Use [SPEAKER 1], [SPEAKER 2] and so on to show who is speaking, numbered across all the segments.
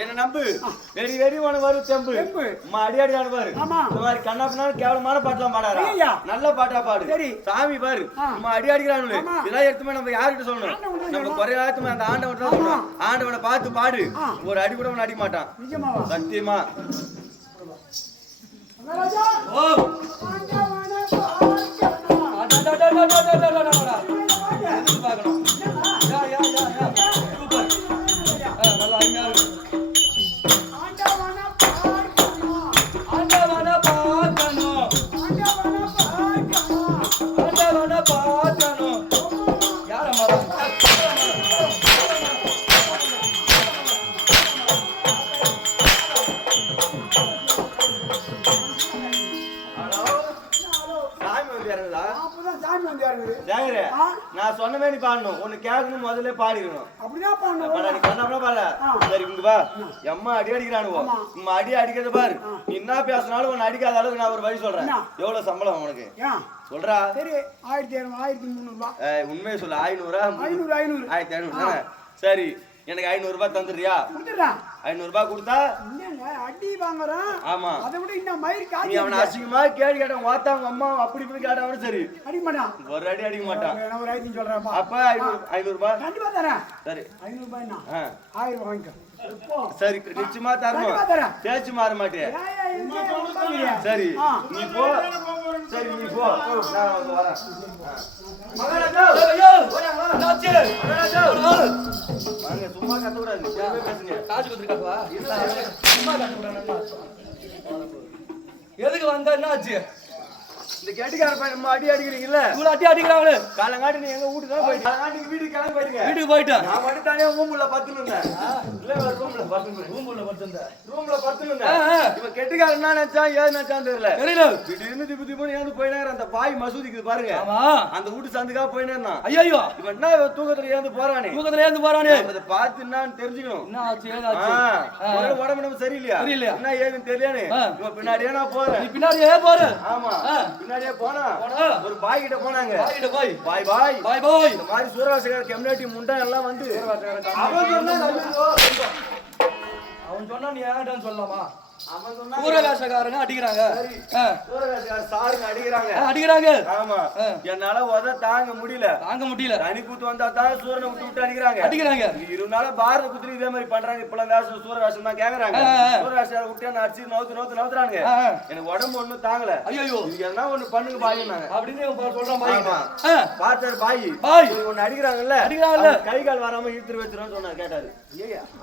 [SPEAKER 1] என்ன நம்பு. வெறி வெறி உனக்கு வரும் செம்பு. அம்மா அடி அடி ஆடுவாரு. இந்த மாதிரி கண்ணாப்பினா கேவலமான பாட்டுலாம் பாடாரா. நல்ல பாட்டா பாடு.
[SPEAKER 2] சரி.
[SPEAKER 1] சாமி பாரு. அம்மா அடி அடிக்கிறானு. இதெல்லாம் எடுத்துமே நம்ம யார்கிட்ட சொல்லணும்? நம்ம. குறையாத்துமே அந்த ஆண்டவன் சொல்லணும். ஆண்டவனை பார்த்து பாடு. ஒரு அடி கூட அவன் அடிக்க மாட்டான். சத்தியமா. ஓ. ஒன்னு கேட்கணும் முதல்ல பாடிக்கணும்.
[SPEAKER 2] அப்படிதான்.
[SPEAKER 1] சரி இங்க வா. எம்மா அடி அடிக்கிறானுவோ. இம்மா அடி அடிக்கிறது பாரு. நீ என்ன பேசினாலும் உன்னை அடிக்காத அளவுக்கு நான் ஒரு வழி சொல்றேன்? எவ்வளவு சம்பளம் உனக்கு? சொல்றா.
[SPEAKER 2] சரி ஆயிரத்தி இரநூறு ஆயிரத்தி முந்நூறு ரூபாய்
[SPEAKER 1] ஏய், உண்மையை சொல்லு. ஐநூறா?
[SPEAKER 2] ஐநூறு ஐநூறு.
[SPEAKER 1] ஆயிரத்தி ஐநூறு. சரி எனக்கு ஐநூறு ரூபாய் தந்துடுறியா? ஐநூறுபா கொடுத்தா?
[SPEAKER 2] இல்லைங்க அடி
[SPEAKER 1] வாங்குறான்.
[SPEAKER 2] அதை விட இன்னும் மயிர்
[SPEAKER 1] அவனை அசிங்கமா கேடு கேட்டான் வாத்தாங்க அம்மா அப்படி இப்படி கேட்டாலும் சரி.
[SPEAKER 2] அடிக்க மாட்டான்
[SPEAKER 1] ஒரு அடி அடிக்க மாட்டான்
[SPEAKER 2] நான் ஒரு ஐநூறு சொல்றேன்
[SPEAKER 1] அப்ப
[SPEAKER 2] ஐநூறுபா? தரேன்.
[SPEAKER 1] சரி.
[SPEAKER 2] ஐநூறுபா
[SPEAKER 1] என்ன?
[SPEAKER 2] ஆயிரம் வாங்கிக்கோ.
[SPEAKER 1] சரி நிச்சயமா தரணும். பேச்சு மாற மாட்டேன் சரி. நீ போ. சரி நீ போ. நான் வந்து வாங்க சும்மா கத்த கூடாது பொறுமையா பேசுங்க.
[SPEAKER 3] காசு கொடுத்துருக்காப்பா சும்மா கொடுறானே. எதுக்கு வந்தா என்ன ஆச்சு?
[SPEAKER 1] இந்த கெட்டிக்கார பையன் நம்ம அடி அடிக்கிறீங்கல்ல
[SPEAKER 3] இவ்வளவு அட்டி அடிக்கிறாங்களே.
[SPEAKER 1] காலங்காட்டி நீ எங்க வீட்டுக்கு தான் போயிட்டு? காலங்காட்டி வீட்டுக்கு கிளம்பி போயிடுங்க
[SPEAKER 3] வீட்டுக்கு போயிட்டேன்
[SPEAKER 1] நான் மட்டும் தானே ரூம்ல பத்துன்னு இருந்தேன். இல்ல ரூம்ல
[SPEAKER 3] படுத்திருந்தேன்
[SPEAKER 1] ரூம்ல பத்துன்னு இருந்தேன்.
[SPEAKER 3] ஆ.
[SPEAKER 1] இவன் கெட்டிக்காரன் என்ன நினைச்சான் ஏது நினைச்சான் தெரியல.
[SPEAKER 3] தெரியல.
[SPEAKER 1] திடீர்னு திப்பு திப்பு ஏந்து போயினாரு. அந்த பாய் மசூதிக்கு பாருங்க.
[SPEAKER 3] ஆமா.
[SPEAKER 1] அந்த வீட்டு சந்துக்கா போயினே
[SPEAKER 3] ஐயோ
[SPEAKER 1] இவன் என்ன தூக்கத்துல ஏந்து போறானே?
[SPEAKER 3] தூக்கத்துல இருந்து போறானே?
[SPEAKER 1] இதை பார்த்து என்னன்னு தெரிஞ்சுக்கணும்.
[SPEAKER 3] என்ன ஆச்சு ஏது ஆச்சு?
[SPEAKER 1] உடம்பு நம்ம சரியில்லையா?
[SPEAKER 3] சரியில்லையா?
[SPEAKER 1] என்ன ஏதுன்னு தெரியலையானே?
[SPEAKER 3] ஆ.
[SPEAKER 1] இவன் பின்னாடியே நான் போறேன்.
[SPEAKER 3] பின்னாடியே போற.
[SPEAKER 1] ஆமா. பின்னாடியே போனா. ஒரு பாய் கிட்ட போனாங்க
[SPEAKER 3] போய்.
[SPEAKER 1] பாய் பாய்.
[SPEAKER 3] பாய் பாய்.
[SPEAKER 1] இந்த மாதிரி சூரவாசிகார கம்யூனிட்டி முண்டா எல்லாம் வந்து அவன் சொன்னா
[SPEAKER 3] அவன் சொன்னா. நீ ஏன்டான்னு சொல்லலாமா அடிக்கிறாங்க.
[SPEAKER 1] சாருங்க ஆமா. என்னால உத தாங்க முடியல.
[SPEAKER 3] தாங்க முடியல.
[SPEAKER 1] தனி கூத்து வந்தா தான் சூரனை விட்டு விட்டு அடிக்கிறாங்க.
[SPEAKER 3] அடிக்கிறாங்க.
[SPEAKER 1] இருநாள பாரத குத்துரி இதே மாதிரி பண்றாங்க. இப்பெல்லாம் வேஷம் தான் கேக்குறாங்க.
[SPEAKER 3] ஆ, ஆ.
[SPEAKER 1] சூர வேஷம் விட்டு அடிச்சு நவுத்து நவுத்து நவுத்துறாங்க. எனக்கு உடம்பு ஒண்ணும் தாங்கல.
[SPEAKER 3] ஐயோ
[SPEAKER 1] என்ன ஒண்ணு பண்ணுங்க
[SPEAKER 3] அப்படின்னு சொல்றான் பாய்.
[SPEAKER 1] பார்த்தாரு பாய். ஒண்ணு அடிக்கிறாங்கல்ல.
[SPEAKER 3] அடிக்கிறாங்கல்ல.
[SPEAKER 1] கை கால் வராம இழுத்துட்டு வச்சிருவோம்னு சொன்னாரு கேட்டாரு.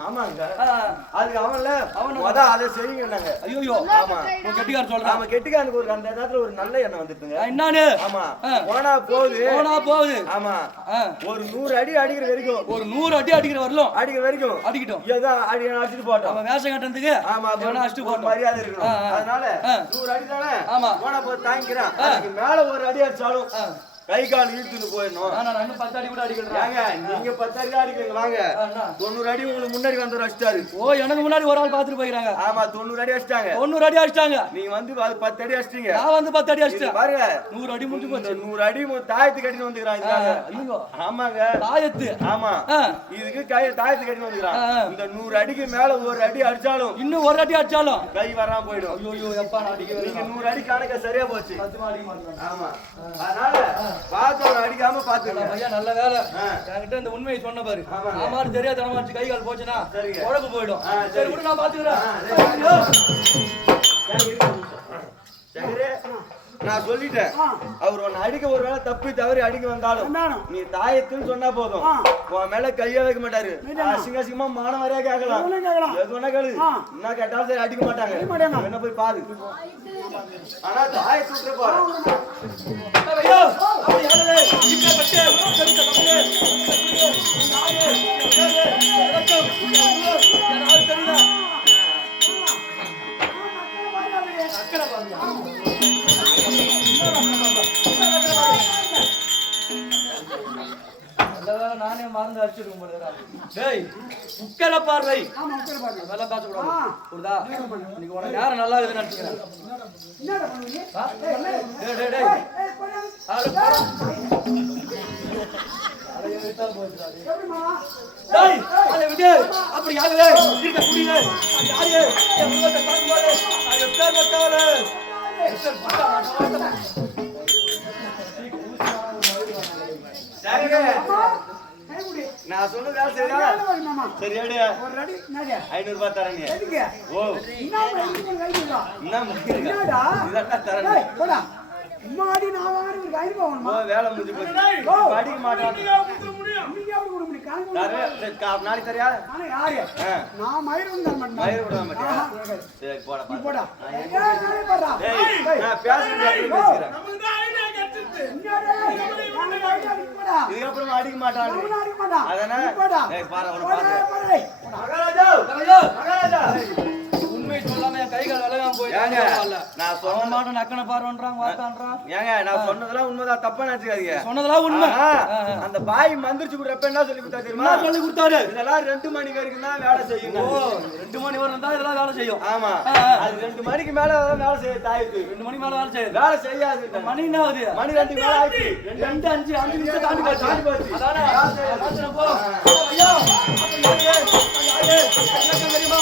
[SPEAKER 1] ஆமாங்க
[SPEAKER 3] ஆ,
[SPEAKER 1] அதுக்கு அவன்ல
[SPEAKER 3] அவனு-
[SPEAKER 1] அதை செய்யுங்கன்னாங்க
[SPEAKER 3] ஐயோ
[SPEAKER 1] ஆமா.
[SPEAKER 3] உன் கெட்டிக்காரன் சொல்றான்
[SPEAKER 1] ஆமா கெட்டிக்கானுக்கு ஒரு அந்த நேரத்துல ஒரு நல்ல எண்ணம் வந்துட்டுங்க ஆமா.
[SPEAKER 3] ஆ.
[SPEAKER 1] போனா போகுது.
[SPEAKER 3] போனா போகுது.
[SPEAKER 1] ஆமா.
[SPEAKER 3] ஆ,
[SPEAKER 1] ஒரு நூறு அடி அடிக்கிற வரைக்கும்.
[SPEAKER 3] ஒரு நூறு அடி அடிக்கிற வரலும்.
[SPEAKER 1] அடிக்கிற வரைக்கும்.
[SPEAKER 3] அடிக்கட்டும்.
[SPEAKER 1] ஏதோ அடி அடிச்சுட்டு போட்டோம்.
[SPEAKER 3] அவன் வேஷம் கட்டுறதுக்கு
[SPEAKER 1] ஆமா
[SPEAKER 3] எவனா அடிச்சுட்டு போட்டோம்.
[SPEAKER 1] மரியாதை இருக்கணும். அதனால
[SPEAKER 3] ஆ.
[SPEAKER 1] நூறு அடி தானே
[SPEAKER 3] ஆமா.
[SPEAKER 1] போனா போய் தாங்கிக்கிறான். அதுக்கு மேல ஒரு அடி அடிச்சாலும். கை கால் இழுத்துட்டு போயிடணும்.
[SPEAKER 3] நான் இன்னும் பத்து அடி கூட அடிக்கிறேன்
[SPEAKER 1] ஏங்க நீங்க பத்து அடி அடிக்கிறீங்க வாங்க. தொண்ணூறு அடி உங்களுக்கு முன்னாடி வந்து அடிச்சிட்டாரு
[SPEAKER 3] ஓ எனக்கு முன்னாடி ஒரு ஆள் பாத்துட்டு போயிக்கிறாங்க.
[SPEAKER 1] ஆமா தொண்ணூறு அடி அடிச்சிட்டாங்க.
[SPEAKER 3] தொண்ணூறு அடி அடிச்சிட்டாங்க.
[SPEAKER 1] நீங்க வந்து அது பத்து அடி அடிச்சிட்டீங்க.
[SPEAKER 3] நான் வந்து பத்து அடி அடிச்சிட்டேன்.
[SPEAKER 1] பாருங்க.
[SPEAKER 3] நூறு அடி முடிஞ்சு போச்சு.
[SPEAKER 1] நூறு அடி தாயத்து கட்டின்னு வந்துக்கிறாங்க ஆமாங்க.
[SPEAKER 3] தாயத்து.
[SPEAKER 1] ஆமா. இதுக்கு கை தாயத்து கட்டின்னு வந்துக்கிறான். இந்த நூறு அடிக்கு மேல ஒரு அடி அடிச்சாலும்
[SPEAKER 3] இன்னும் ஒரு அடி அடிச்சாலும்
[SPEAKER 1] கை வராம போயிடும்.
[SPEAKER 3] ஐயோ எப்பா அடிக்க
[SPEAKER 1] நீங்க நூறு அடி கணக்க சரியா போச்சு. ஆமா. அதனால பார்த்தவங்க அடிக்காம பாத்துங்க
[SPEAKER 3] ஐயா நல்ல வேலை. என்கிட்ட இந்த உண்மையை சொன்ன பாரு. ஆமான்னு தெரியாத தனமாச்சு கை கால் போச்சுன்னா. உழப்பு போயிடும்.
[SPEAKER 1] சரி.
[SPEAKER 3] விடு நான் பாத்துக்கிறேன்.
[SPEAKER 1] நான் சொல்லிட்டேன். அவர் உன்னை அடிக்க ஒரு வேளை தப்பி தவறி அடிக்க வந்தாலும். நீ தாயத்துன்னு சொன்னா போதும். உன் மேல கையே வைக்க மாட்டாரு. அசிங்க அசிங்கமா மான வரையா கேட்கலாம்? எது வேணா கேளு. என்ன கேட்டாலும் சரி அடிக்க மாட்டாங்க. என்ன போய் பாரு. ஆனா தாயத்து
[SPEAKER 3] ஐயோ! அப்படி யாரே டேய் உக்கர பார்வை. புரியுதா? இன்னைக்கு உனக்கு யாரும் நல்லா இருக்குதுன்னு நினைச்சுக்கிறேன்? டேய் டேய் டேய். அப்படி யாரு? இருக்க குடியில. அது யாரு? பார்க்கும்போது, அது எப்பேர்ப்பட்டவளு? மிஸ்டர் புத்தா, நான் பார்த்தேன்.
[SPEAKER 1] சங்கரே, நான் சரியா?
[SPEAKER 2] என்ன பாரு மாமா.
[SPEAKER 1] சரியாடு
[SPEAKER 2] ஒரு அடி என்னடா
[SPEAKER 1] ஐநூறு ரூபாய் தரேன். நீ
[SPEAKER 2] எதுக்கு?
[SPEAKER 1] ஓ.
[SPEAKER 2] என்ன எதுக்கு கை முடிடா
[SPEAKER 1] என்ன முடியிருக்கா
[SPEAKER 2] என்னடா
[SPEAKER 1] இதெல்லாம் தரேன்.
[SPEAKER 2] டேய் போடா. முன்னாடி நான் வாங்குறது ஒரு ஐநூறு
[SPEAKER 1] ஓ
[SPEAKER 2] வாங்கணுமா
[SPEAKER 1] வேலை முடிஞ்சு போச்சு. அடிக்க மாட்டான். நாளைக்கு தரியா?
[SPEAKER 2] யாரு?
[SPEAKER 1] ஆ.
[SPEAKER 2] நான் மயிர் தர மாட்டேன்
[SPEAKER 1] மயிர் விட மாட்டியா?
[SPEAKER 2] ஆஹா.
[SPEAKER 1] சரி போடா
[SPEAKER 2] நீ
[SPEAKER 1] பா.
[SPEAKER 2] போடா.
[SPEAKER 1] நான்
[SPEAKER 2] ஏய்,
[SPEAKER 1] இதுக்கப்புறம் அடிக்க மாட்டான்
[SPEAKER 2] அவனும் அடிக்க மாட்டான்.
[SPEAKER 1] அதனா?
[SPEAKER 2] நீ போடா.
[SPEAKER 1] டேய், பாரு. மகாராஜா மகாராஜா நான் சொன்ன
[SPEAKER 3] மாட்டும் நக்கனை.
[SPEAKER 1] ஏங்க நான் சொன்னதெல்லாம் உண்மைதான் தப்பா நினைச்சுக்காதீங்க.
[SPEAKER 3] சொன்னதெல்லாம் உண்மை.
[SPEAKER 1] அந்த பாய் மந்திரிச்சு கொடுறப்ப என்ன சொல்லி கொடுத்தா தெரியுமா?
[SPEAKER 3] சொல்லி கொடுத்தாரு?
[SPEAKER 1] இதெல்லாம் ரெண்டு மணி வரைக்கும் தான் வேலை செய்யுங்க
[SPEAKER 3] ஓ ரெண்டு மணி வரை தான் இதெல்லாம் வேலை செய்யும்.
[SPEAKER 1] ஆமா. அது ரெண்டு மணிக்கு மேல வேலை செய்ய தாய்க்கு.
[SPEAKER 3] ரெண்டு மணி மேல வேலை செய்யுது.
[SPEAKER 1] வேலை செய்யாது.
[SPEAKER 3] மணி என்ன ஆகுது?
[SPEAKER 1] மணி ரெண்டு மேல ஆயிடுச்சு. ரெண்டு
[SPEAKER 3] அஞ்சு அஞ்சு நிமிஷம் தாண்டி போச்சு.
[SPEAKER 1] தாண்டி.
[SPEAKER 3] அதானே போ. ஐயா தெரியுமா?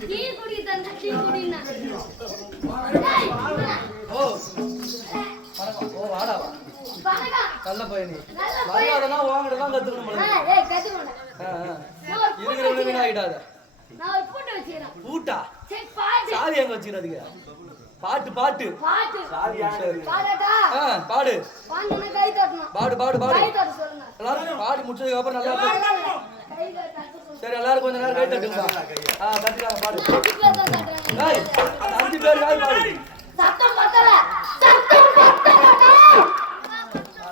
[SPEAKER 4] டீ குடி தந்தா. டீ குடினா டேய்
[SPEAKER 3] ஓ வணக்கம் ஓ வாடா வா
[SPEAKER 4] பணக்கா
[SPEAKER 3] நல்ல பையன் தான் கத்துக்கணும் போல
[SPEAKER 4] ஏய் கத்துக்கோங்க
[SPEAKER 3] ஆ, ஆ.
[SPEAKER 4] நான் ஒரு பூட்டு சரி
[SPEAKER 3] சாவி எங்க வச்சுக்கிறதுக்கு பாட்டு பாட்டு.
[SPEAKER 4] பாட்டு.
[SPEAKER 3] பாடு. பாடு பாடு பாடு.
[SPEAKER 4] கை தட்ட சொல்லுங்க.
[SPEAKER 3] எல்லாரும் பாடி முடிச்சதுக்கு அப்புறம் நல்லா சரி எல்லாரும் கொஞ்ச நேரம் கை தட்டுங்க ஆ கட்டிக்காங்க பாடு.
[SPEAKER 4] அஞ்சு பேர்
[SPEAKER 3] பாடு
[SPEAKER 4] சத்தம் பத்தல சத்தம் பத்தல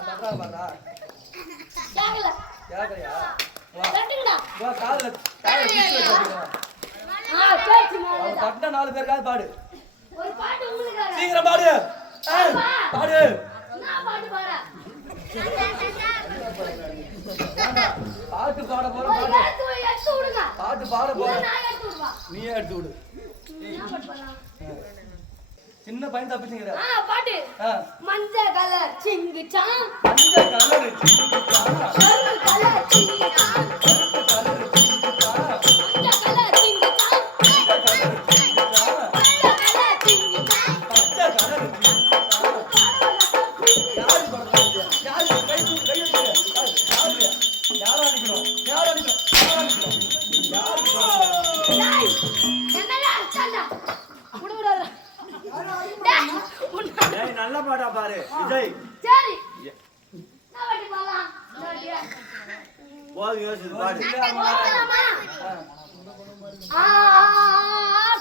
[SPEAKER 3] தட்டுறாங்க பாருடா
[SPEAKER 4] கேக்கல
[SPEAKER 3] கேட்கறியா வா
[SPEAKER 4] தட்டுங்கடா
[SPEAKER 3] வா காதுல காதுல பிடிச்சு வச்சுக்கோ
[SPEAKER 4] ஆ பேச்சு
[SPEAKER 3] அவன்
[SPEAKER 4] மாதிரி
[SPEAKER 3] தட்டின நாலு பேருக்காவது பாடு
[SPEAKER 4] ஒரு பாட்டு உங்களுக்காக
[SPEAKER 3] சீக்கிரம் பாடு ஏய், பாடு
[SPEAKER 4] நான் பாட்டு பாட
[SPEAKER 3] பாட்டு பாட போற
[SPEAKER 4] ஒரு
[SPEAKER 3] பாடு
[SPEAKER 4] எடுத்து எடுத்து விடுங்க
[SPEAKER 3] பாட்டு பாட போற
[SPEAKER 4] இல்ல நான் எடுத்து விடுவா
[SPEAKER 3] நீயே எடுத்து விடு
[SPEAKER 4] என்ன பாட்டு பாடலாம்
[SPEAKER 3] சின்ன பையன் தப்பிச்சுங்கிற
[SPEAKER 4] ஆ பாட்டு
[SPEAKER 3] ஆ
[SPEAKER 4] மஞ்சள் கலர் சிங்கிச்சான்
[SPEAKER 3] மஞ்ச கலரு சிங்கிச்சான்
[SPEAKER 4] கலர்
[SPEAKER 1] யோசிச்சு பாடு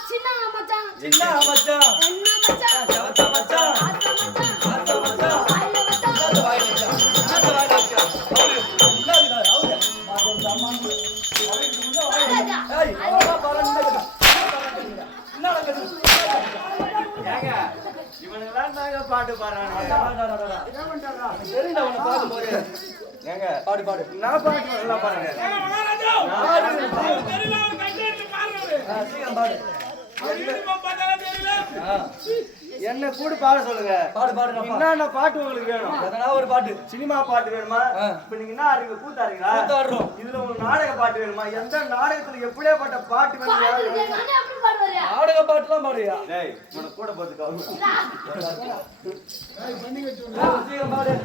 [SPEAKER 4] சின்ன மச்சான்.
[SPEAKER 3] சின்ன மச்சான்.
[SPEAKER 1] பாட்டு
[SPEAKER 3] பார்க்கும்போது
[SPEAKER 1] ஏங்க
[SPEAKER 3] பாடு பாடு.
[SPEAKER 1] நான் பாட்டு நல்லா பாருங்க
[SPEAKER 3] ஆ, சீக்கிரம் பாடு.
[SPEAKER 1] என்ன கூட பாட சொல்லுங்க.
[SPEAKER 3] பாடு பாடு.
[SPEAKER 1] என்னென்ன பாட்டு உங்களுக்கு வேணும்?
[SPEAKER 3] எதனா ஒரு பாட்டு.
[SPEAKER 1] சினிமா பாட்டு வேணுமா. இப்ப நீங்க என்ன ஆடுறீங்க கூத்தாடுறீங்களா?
[SPEAKER 3] கூத்தாடுறோம்.
[SPEAKER 1] இதுல உங்களுக்கு நாடக பாட்டு வேணுமா? எந்த நாடகத்துல எப்படியாப்பட்ட பாட்டு வேணும்?
[SPEAKER 3] நாடக பாட்டுலாம் பாடுயா
[SPEAKER 1] டேய் உனக்கு கூட
[SPEAKER 3] சீக்கிரம் பாடு.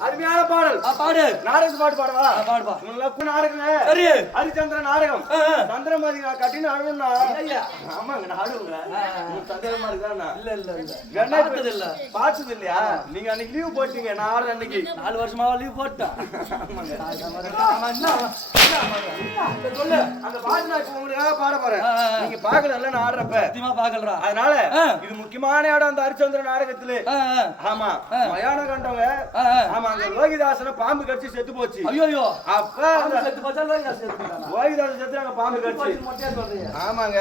[SPEAKER 1] அருமையான பாடல்.
[SPEAKER 3] பாடு.
[SPEAKER 1] நாடக பாட்டு பாடவா?
[SPEAKER 3] பாடுப்பா
[SPEAKER 1] உங்களுக்கு நாடகங்க.
[SPEAKER 3] சரி.
[SPEAKER 1] ஹரிச்சந்திர நாடகம். சந்திரமதி நான் கட்டின்னு அழுவா ஆமாங்க நான் ஆடுவேங்க சந்தேகமா இருக்குதா
[SPEAKER 3] இல்ல இல்ல இல்ல. பார்த்தது இல்ல
[SPEAKER 1] பார்த்தது இல்லையா நீங்க அன்னைக்கு லீவ் போட்டீங்க நான் ஆடுற அன்னைக்கு.
[SPEAKER 3] நாலு வருஷமா லீவ் போட்டேன். சொல்லு.
[SPEAKER 1] அந்த பாட்டு நான் இப்ப உங்களுக்காக பாட போறேன். நீங்க பாக்கல நான் ஆடுறப்ப.
[SPEAKER 3] சத்தியமா பாக்கலடா
[SPEAKER 1] அதனால. இது முக்கியமான இடம் அந்த ஹரிச்சந்திர நாடகத்துல. ஆமா
[SPEAKER 3] ஆ.
[SPEAKER 1] மயான கண்டவங்க. ஆமா அங்க லோகிதாசன பாம்பு கடிச்சு செத்து போச்சு.
[SPEAKER 3] ஐயோ
[SPEAKER 1] அப்ப
[SPEAKER 3] செத்து போச்சா லோகிதாஸ் செத்து?
[SPEAKER 1] லோகிதாசன் செத்துறாங்க பாம்பு கடிச்சு. ஆமாங்க.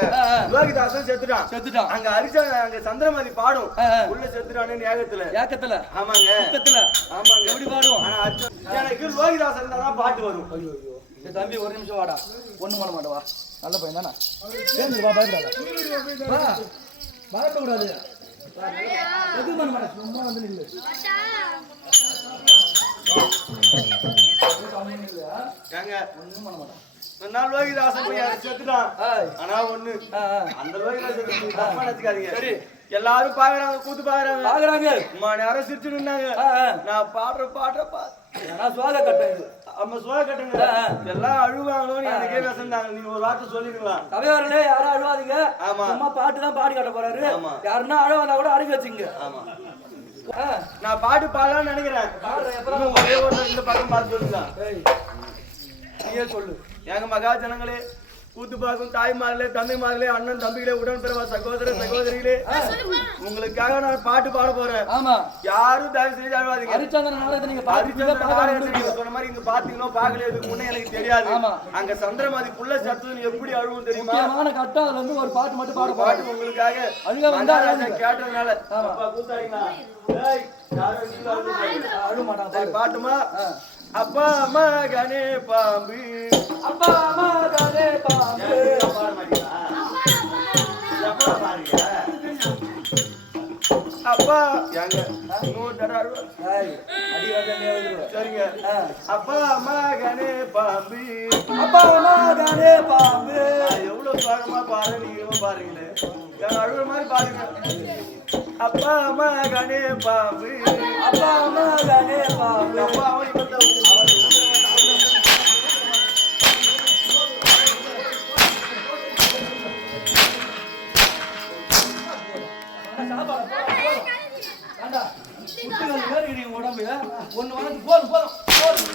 [SPEAKER 1] லோகிதாசன் செத்துட்டான்.
[SPEAKER 3] செத்துட்டான்.
[SPEAKER 1] அங்க ஹரிச்சந்திர அங்க சந்திரமதி பாடும். உள்ள செத்துட்டானு ஏகத்துல.
[SPEAKER 3] ஏக்கத்துல
[SPEAKER 1] ஆமாங்க.
[SPEAKER 3] ஏக்கத்துல
[SPEAKER 1] ஆமாங்க.
[SPEAKER 3] எப்படி பாடுவோம்
[SPEAKER 1] ஆனா எனக்கு லோகிதாசன் இருந்தா தான் பாட்டு வரும்.
[SPEAKER 3] ஐயோ தம்பி ஒரு நிமிஷம் வாடா. ஒண்ணு பண்ண மாட்டேன் வா. நல்ல பையன் தானே? சேர்ந்து வா பயப்படாத. வா. பயப்படக்கூடாது. எதுவும் பண்ண மாட்டேன்? சும்மா வந்து நில்லு. ஒண்ணும் பண்ண மாட்டான்.
[SPEAKER 1] நாள் லோகிதாசன் போய் செத்துட்டான் ஆனா ஒண்ணு. அந்த லோகிதாசன் நினைச்சுக்காதீங்க சரி எல்லாரும் பாக்குறாங்க கூத்து பாக்குறாங்க
[SPEAKER 3] பாக்குறாங்க.
[SPEAKER 1] அம்மா நேரம் சிரிச்சு நின்னாங்க. நான் பாடுற பாடுற பா
[SPEAKER 3] ஏன்னா சுவாக கட்டம் இது.
[SPEAKER 1] அம்மா சோழ கட்டுங்க. எல்லாம் அழுவாங்களோன்னு எனக்கே விசந்தாங்க நீங்க ஒரு வார்த்தை சொல்லிருங்களா
[SPEAKER 3] சபையோர்களே, யாரும் அழுவாதீங்க.
[SPEAKER 1] ஆமா.
[SPEAKER 3] சும்மா பாட்டு தான் பாடி காட்ட போறாரு. யாருன்னா அழ வந்தா கூட அடக்கி வச்சுங்க.
[SPEAKER 1] ஆமா நான் பாட்டு பாடலாம்னு நினைக்கிறேன். ஒரே ஒரு இந்த பக்கம் பார்த்து சொல்லுங்க.
[SPEAKER 3] நீயே சொல்லு.
[SPEAKER 1] எங்க மகா ஜனங்களே கூத்து பார்க்கும் தாய்மார்களே தந்தைமார்களே அண்ணன் தம்பிகளே உடன் பிறவா சகோதர சகோதரிகளே உங்களுக்காக நான் பாட்டு பாட போறேன்.
[SPEAKER 3] ஆமா.
[SPEAKER 1] யாரும் தயவு செய்து அழுவாதீங்க
[SPEAKER 3] ஹரிச்சந்திரன் நாடகத்தை நீங்க இருந்தீங்க.
[SPEAKER 1] சொன்ன மாதிரி இங்க பாத்தீங்களோ பாக்கலையோ இதுக்கு முன்னே எனக்கு தெரியாது. அங்க சந்திரமதி புள்ள சத்துன்னு எப்படி அழுவும் தெரியுமா?
[SPEAKER 3] முக்கியமான கட்டம் அதுல இருந்து ஒரு பாட்டு மட்டும் பாட
[SPEAKER 1] பாட்டு உங்களுக்காக
[SPEAKER 3] அழுக வந்தா.
[SPEAKER 1] கேட்டதுனால கூத்தாடிங்களா. பாட்டுமா. அப்பா அம்மா கணே பாம்பு.
[SPEAKER 3] அப்பா அம்மா.
[SPEAKER 1] அப்பா எங்க நூறு. சரிங்க. அப்பா கணே பாம்பு
[SPEAKER 3] அப்பா தானே பாம்பு
[SPEAKER 1] எவ்வளவு பாடமா பாரு நீங்களும் பாருங்களே அழுகுற மாதிரி பாருங்க அப்பா கணே பாம்பு
[SPEAKER 3] அப்பா தானே பாம்பு
[SPEAKER 1] அப்பா ஒன்னு வந்து
[SPEAKER 3] போதும், போதும், போதும்.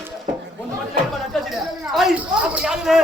[SPEAKER 3] ஒண்ணு மட்டும் லைட்டா நட்டு ஐ, அப்படி யாரு?